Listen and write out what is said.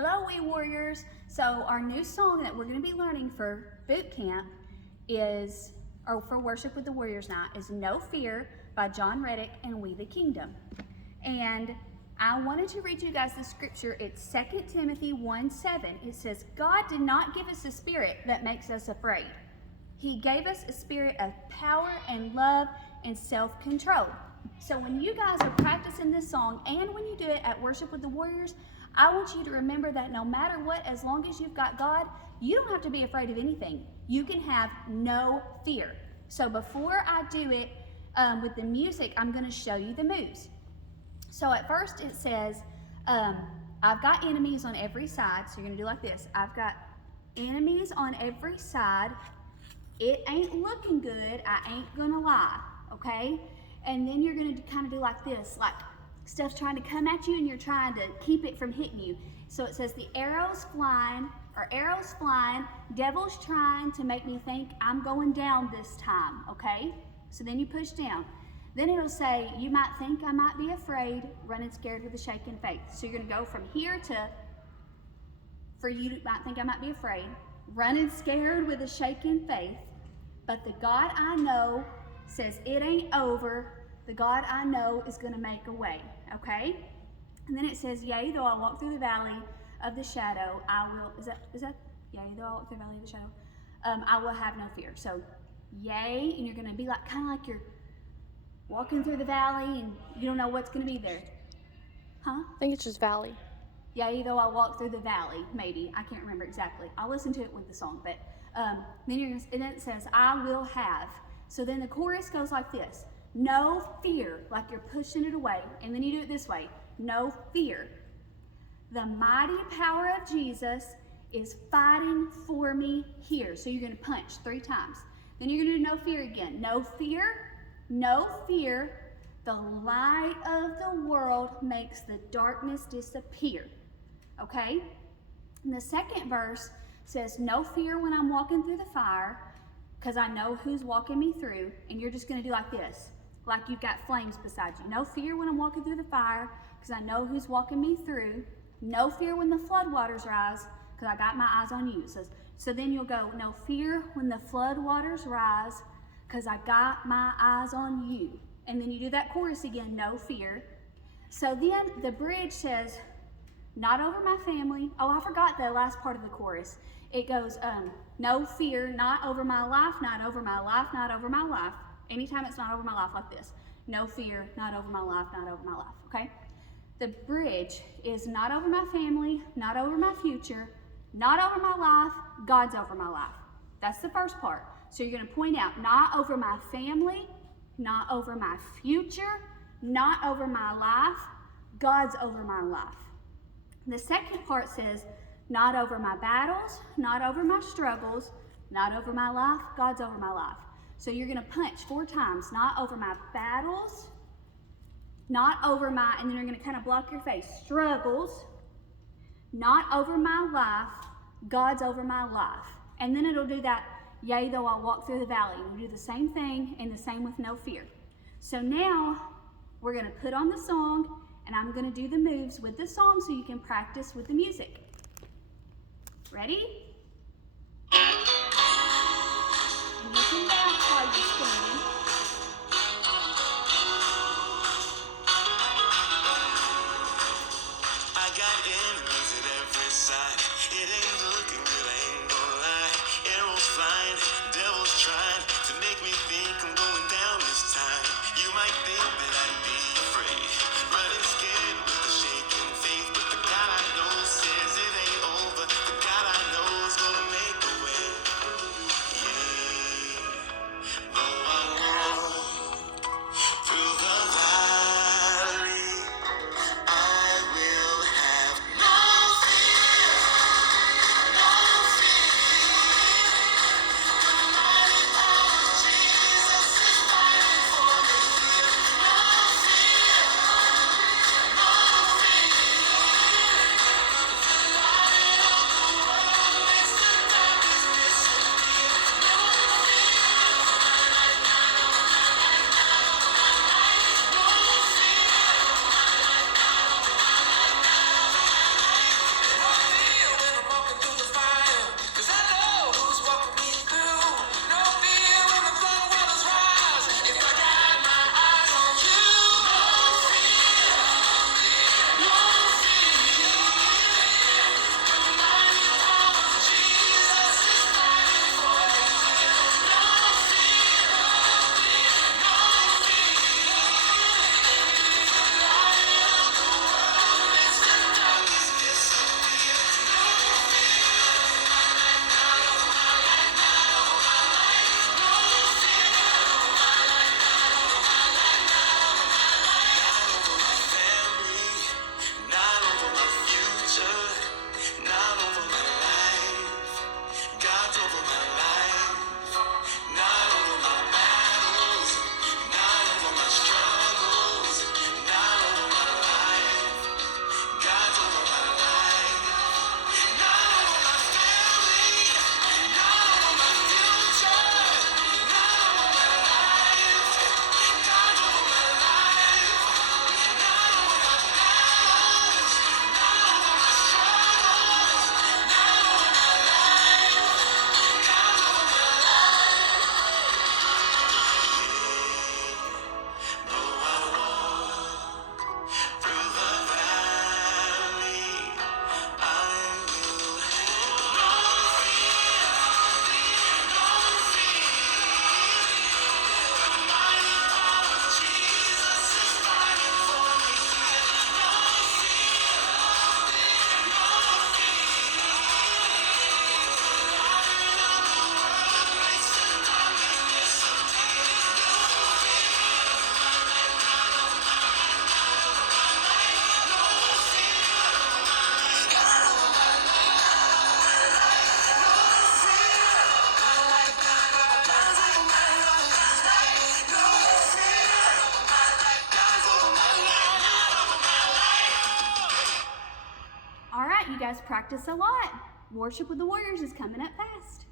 Hello, we warriors. So our new song that we're going to be learning for boot camp is, or for Worship with the Warriors Night, is No Fear by John Reddick and We the Kingdom. And I wanted to read you guys the scripture. It's 2 Timothy 1:7. It says, God did not give us a spirit that makes us afraid. He gave us a spirit of power and love and self-control. So when you guys are practicing this song and when you do it at Worship with the Warriors, I want you to remember that no matter what, as long as you've got God, you don't have to be afraid of anything. You can have no fear. So before I do it with the music, I'm going to show you the moves. So at first it says, I've got enemies on every side. So you're going to do like this. I've got enemies on every side. It ain't looking good. I ain't going to lie. Okay? And then you're going to kind of do like this, like stuff's trying to come at you and you're trying to keep it from hitting you. So it says the arrows flying, devil's trying to make me think I'm going down this time, okay? So then you push down. Then it'll say, you might think I might be afraid, running scared with a shaken faith. So you're gonna go from here to, for you might think I might be afraid, running scared with a shaken faith, but the God I know says it ain't over. The God I know is going to make a way, okay? And then it says, yea, though I walk through the valley of the shadow, I will, is that, yea, though I walk through the valley of the shadow, I will have no fear. So, yea, and you're going to be like, kind of like you're walking through the valley and you don't know what's going to be there. Huh? I think it's just valley. Yea, though I walk through the valley, maybe. I can't remember exactly. I'll listen to it with the song, but then and then it says, I will have. So then the chorus goes like this. No fear, like you're pushing it away. And then you do it this way. No fear. The mighty power of Jesus is fighting for me here. So you're going to punch 3 times. Then you're going to do no fear again. No fear, no fear. The light of the world makes the darkness disappear. Okay? And the second verse says, no fear when I'm walking through the fire, because I know who's walking me through. And you're just going to do like this. Like you've got flames beside you. No fear when I'm walking through the fire, because I know who's walking me through. No fear when the floodwaters rise, because I got my eyes on you. It says, so then you'll go, no fear when the floodwaters rise, because I got my eyes on you. And then you do that chorus again, no fear. So then the bridge says, not over my family. Oh, I forgot the last part of the chorus. It goes, no fear, not over my life, not over my life, not over my life. Anytime it's not over my life, like this. No fear, not over my life, not over my life, okay? The bridge is not over my family, not over my future, not over my life, God's over my life. That's the first part. So you're gonna point out, not over my family, not over my future, not over my life, God's over my life. The second part says, not over my battles, not over my struggles, not over my life, God's over my life. So you're going to punch 4 times, not over my battles, not over my, and then you're going to kind of block your face, struggles, not over my life, God's over my life. And then it'll do that, yea, though I walk through the valley. We'll do the same thing and the same with no fear. So now we're going to put on the song and I'm going to do the moves with the song so you can practice with the music. Ready? And you can bounce while you're standing. I got enemies at every side. It ain't looking good, I ain't gonna lie. Arrows flying, devil's trying to make me think I'm going down this time. You might think that I'd be afraid, running scared with a shaking faith, but the God I know says it ain't over. The God I know is gonna make a way. Yeah, though I walk through the valley, I will have no fear. You guys practice a lot. Worship with the Warriors is coming up fast.